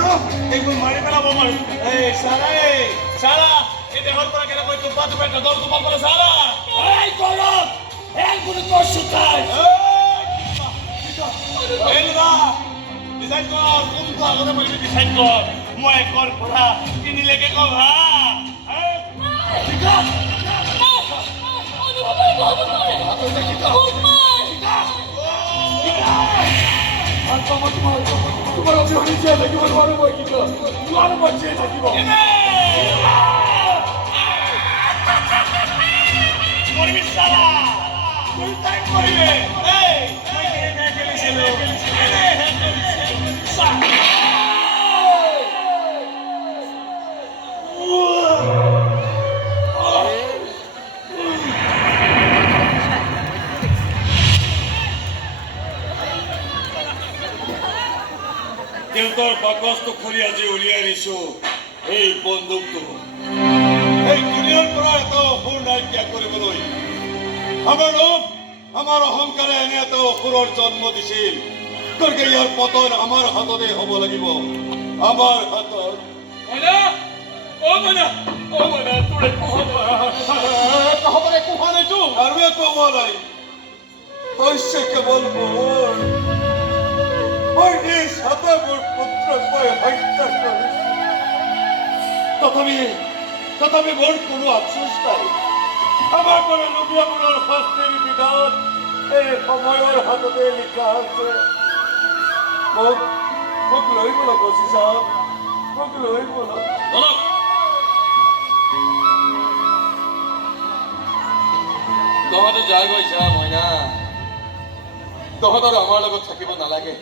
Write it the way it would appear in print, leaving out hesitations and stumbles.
আৰু এইবোৰ মাৰি পেলাব মই এই চাৰা এই দেহৰ পৰা কেনেকৈ টোপা টোপাই দল টোপাল পৰা চাৰা এই গৰম এই কোনো তোৰ চুকাই এই লুকা ডিজাইন কৰ কোনটো আগতে পাৰিবি ডিজাইন কৰ মই একৰ পৰা কিনিলেকে কম হা ঠিক আছে তোমাৰ অভিমানী জীয়াই থাকিব নোৱাৰো মই কিন্তু নোৱাৰো মই জীয়াই থাকিব কৰিবি চালা কোনটাই কৰিবি এই মই কেনে খেলিছিলো দেউতাৰ বাকচটো খুলি আজি উলিয়াই দিছো এই বন্দুকটো এই দুনিয়াৰ পৰা এটা অসুৰ নাইকিয়া কৰিবলৈ আমাৰ ৰূপ আমাৰ অহংকাৰে এনে এটা অসুৰৰ জন্ম দিছিল গতিকে ইয়াৰ পতন আমাৰ হাততে হ'ব লাগিব আমাৰ হাতত তোৰে কোহা নাইতো আৰু একো হোৱা নাই হৈছে কেৱল মোৰ মই নিজ হাতে মোৰ পুত্ৰক মই হত্যা কৰিছো তথাপি মোৰ কোনো আফচোচ নাই আমাৰ পৰা লোভিয়াবোৰৰ শাস্তিৰ বিধান এই সময়ৰ হাততে লিখা আছে মোক লৈ বলক অচি চাওক মোক লৈ বলক তহঁতে যা গৈছা মইনা তহঁতৰ আমাৰ লগত থাকিব নালাগে